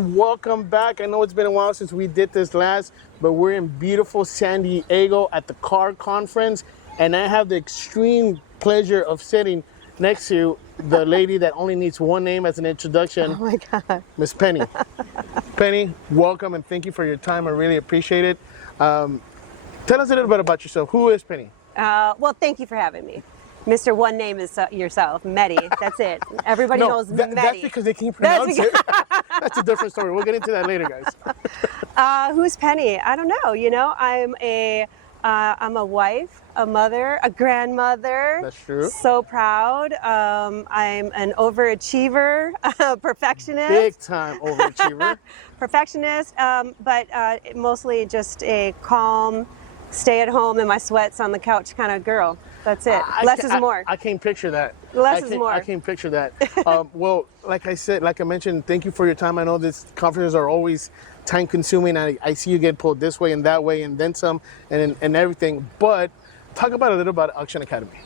everyone, welcome back. I know it's been a while since we did this last, but we're in beautiful San Diego at the CAR conference, and I have the extreme pleasure of sitting next to the lady that only needs one name as an introduction. Oh my God. Miss Penny. Penny, welcome and thank you for your time. I really appreciate it. Tell us a little bit about yourself. Who is Penny? Well, thank you for having me. Mr. One Name is yourself, Mehdi. That's it. Everybody knows Mehdi. That's because they can't pronounce it. That's a different story. We'll get into that later, guys. Who's Penny? I don't know. You know, I'm a wife, a mother, a grandmother. That's true. So proud. I'm an overachiever, a perfectionist. Big time overachiever. Perfectionist, but mostly just a calm, stay at home in my sweats on the couch kind of girl. That's it. Less is more. I can't picture that. Less is more. I can't picture that. Well, like I mentioned, thank you for your time. I know these conferences are always time consuming. I see you get pulled this way and that way and then some and everything. But talk about a little about Auction Academy.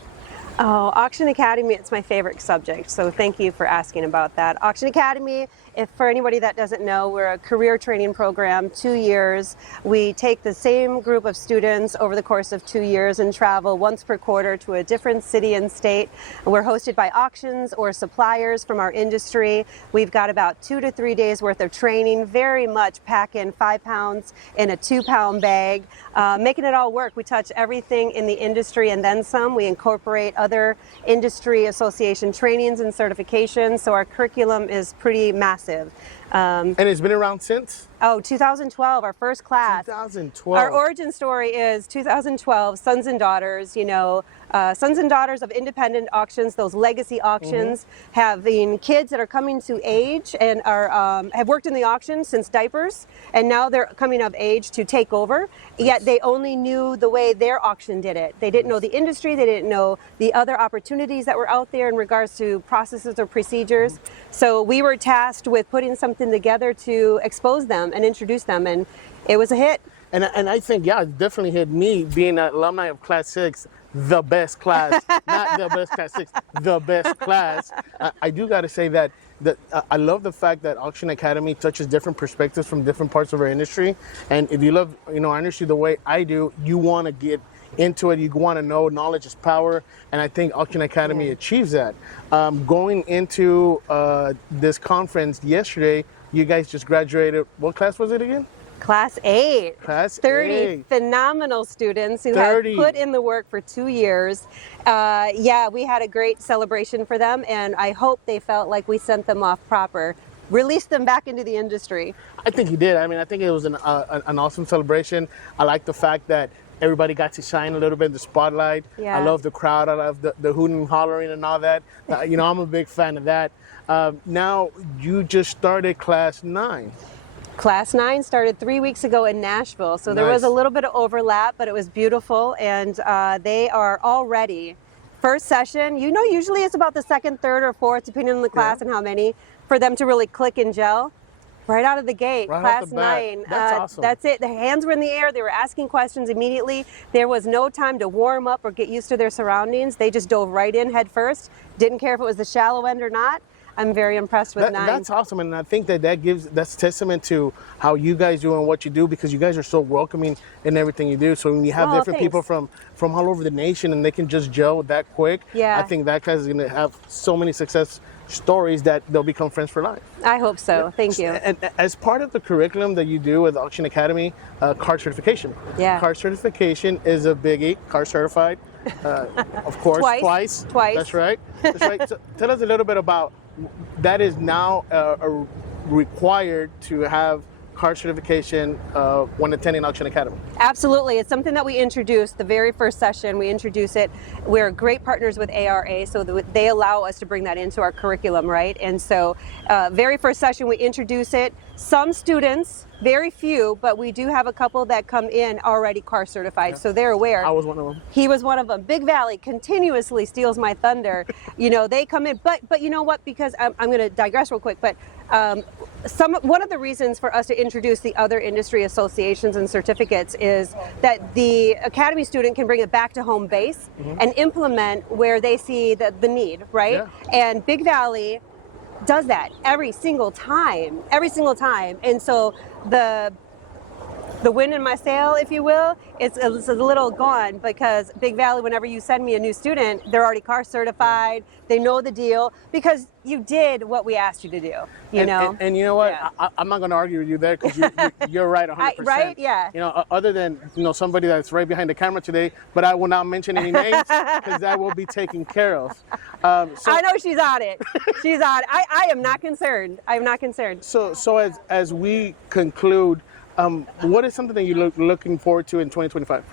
Oh, Auction Academy, it's my favorite subject, so thank you for asking about that. Auction Academy, if for anybody that doesn't know, we're a career training program, 2 years. We take the same group of students over the course of 2 years and travel once per quarter to a different city and state. We're hosted by auctions or suppliers from our industry. We've got about 2 to 3 days worth of training, very much pack in 5 pounds in a 2-pound bag, making it all work. We touch everything in the industry and then some. We incorporate other industry association trainings and certifications, so our curriculum is pretty massive. And it's been around since? Oh, 2012, our first class. 2012. Our origin story is 2012, Sons and Daughters, you know, sons and daughters of independent auctions, those legacy auctions, having kids that are coming to age and are have worked in the auction since diapers, and now they're coming of age to take over, yet they only knew the way their auction did it. They didn't know the industry, they didn't know the other opportunities that were out there in regards to processes or procedures. So we were tasked with putting something together to expose them and introduce them, and it was a hit. And I think, yeah, it definitely hit me being an alumni of Class 6, the best class, not the best Class 6, the best class. I do got to say that I love the fact that Auction Academy touches different perspectives from different parts of our industry. And if you love, our industry the way I do, you want to get into it. You want to know knowledge is power, and I think Auction Academy achieves that. Going into this conference yesterday, you guys just graduated. What class was it again? Class 8. Class 30 8. phenomenal students who 30. have put in the work for 2 years. Yeah, we had a great celebration for them, and I hope they felt like we sent them off proper, released them back into the industry. I think he did. I mean, I think it was an awesome celebration. I like the fact that everybody got to shine a little bit in the spotlight. Yeah. I love the crowd. I love the hooting and hollering and all that. I'm a big fan of that. Now, you just started Class 9. Class 9 started 3 weeks ago in Nashville, so there was a little bit of overlap, but it was beautiful, and they are all ready. First session, usually it's about the second, third, or fourth, depending on the class and how many, for them to really click and gel. Right out of the gate, right Class the 9. That's awesome. That's it. Their hands were in the air. They were asking questions immediately. There was no time to warm up or get used to their surroundings. They just dove right in head first. Didn't care if it was the shallow end or not. I'm very impressed with 9. That's awesome, and I think that's testament to how you guys do and what you do, because you guys are so welcoming in everything you do. So when you have different people from all over the nation and they can just gel that quick, I think that class is going to have so many success stories that they'll become friends for life. I hope so. Thank you. And as part of the curriculum that you do with Auction Academy, CAR certification. Yeah. CAR certification is a biggie. CAR certified, of course, twice. That's right. That's right. So tell us a little bit about that. Is now required to have CAR certification when attending Auction Academy? Absolutely. It's something that we introduced the very first session. We introduce it. We're great partners with ARA, so they allow us to bring that into our curriculum, right? And so very first session, we introduce it. Some students, very few, but we do have a couple that come in already CAR certified, so they're aware. I was one of them. He was one of them. Big Valley continuously steals my thunder. They come in, but you know what? Because I'm going to digress real quick, but one of the reasons for us to introduce the other industry associations and certificates is that the academy student can bring it back to home base and implement where they see the need, right? Yeah. And Big Valley, does that every single time. And so the wind in my sail, if you will, it's a little gone, because Big Valley, whenever you send me a new student, they're already car certified, they know the deal, because you did what we asked you to do, you know? And you know what? Yeah. I'm not going to argue with you there, because you're right 100%. Right? Yeah. You know, other than, you know, somebody that's right behind the camera today, but I will not mention any names, because that will be taken care of. So, I know she's on it. She's on it. I am not concerned. I am not concerned. So as we conclude, what is something that you're looking forward to in 2025?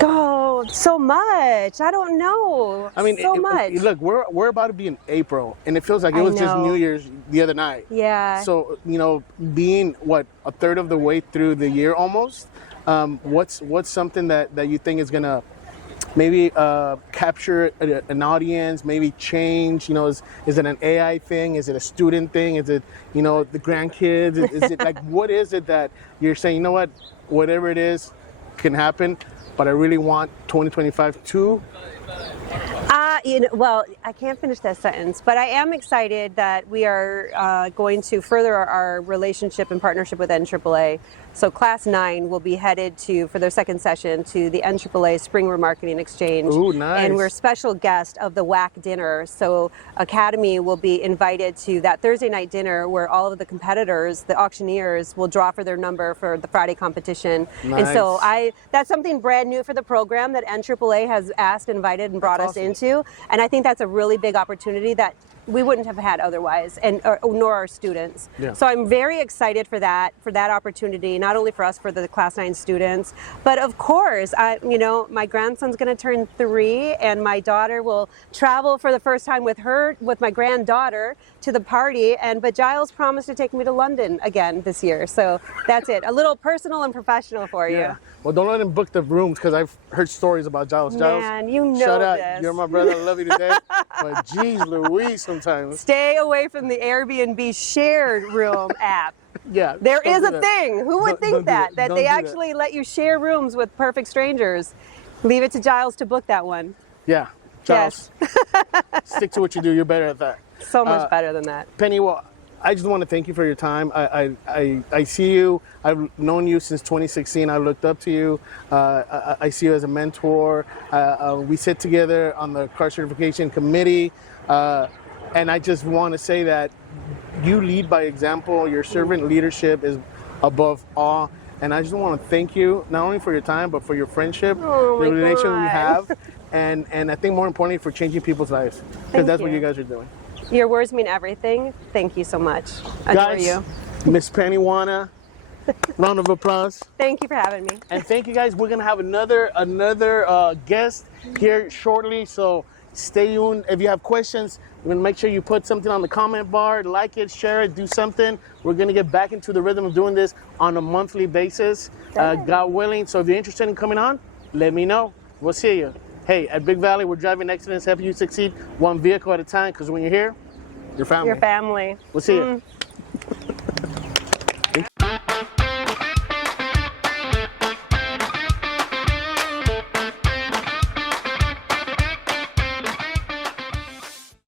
Oh, so much. I don't know. I mean, so much. Look, we're about to be in April, and it feels like it I was just know. New Year's the other night. Yeah. So, you know, being a third of the way through the year almost, what's something that you think is gonna maybe capture an audience, maybe change? You know, is it an AI thing? Is it a student thing? Is it, you know, the grandkids? Is it like, what is it that you're saying, you know what, whatever it is can happen, but I really want 2025 to? Well, I can't finish that sentence, but I am excited that we are going to further our relationship and partnership with NAAA. So Class 9 will be headed for their second session to the NAAA Spring Remarketing Exchange. Ooh, nice. And we're special guest of the WAC dinner. So Academy will be invited to that Thursday night dinner where all of the competitors, the auctioneers, will draw for their number for the Friday competition. Nice. And so that's something brand new for the program that NAAA has asked, invited, and brought us awesome. into. And I think that's a really big opportunity that we wouldn't have had otherwise, nor our students. Yeah. So I'm very excited for that opportunity, not only for us, for the Class 9 students, but of course, my grandson's going to turn 3, and my daughter will travel for the first time with my granddaughter to the party. But Giles promised to take me to London again this year, so that's it. A little personal and professional for you. Yeah. Well, don't let him book the rooms, because I've heard stories about Giles. Man, you know shout out. this. You're my brother. I love you to death. But geez Louise, sometimes. Stay away from the Airbnb shared room app. Yeah. There don't is do a that. thing. Who would Don't think do that Don't they do actually let you share rooms with perfect strangers? Leave it to Giles to book that one. Yeah. Giles, stick to what you do. You're better at that. So much better than that. Penny, well, I just want to thank you for your time. I see you. I've known you since 2016. I looked up to you. I see you as a mentor. We sit together on the car certification committee. And I just want to say that you lead by example. Your servant leadership is above all. And I just want to thank you, not only for your time, but for your friendship, Oh the my relation we God. have, and I think more importantly, for changing people's lives. Because Thank that's what you. you guys are doing. Your words mean everything. Thank you so much. Adore Guys, you. Miss Penny Wana, round of applause. Thank you for having me. And thank you guys. We're gonna have another guest here shortly, so stay tuned. If you have questions, we're gonna make sure you put something on the comment bar, like it, share it, do something. We're gonna get back into the rhythm of doing this on a monthly basis, God willing. So if you're interested in coming on, let me know. We'll see you. Hey, at Big Valley, we're driving excellence, helping you succeed one vehicle at a time, because when you're here, you're family. Your family. We'll see you.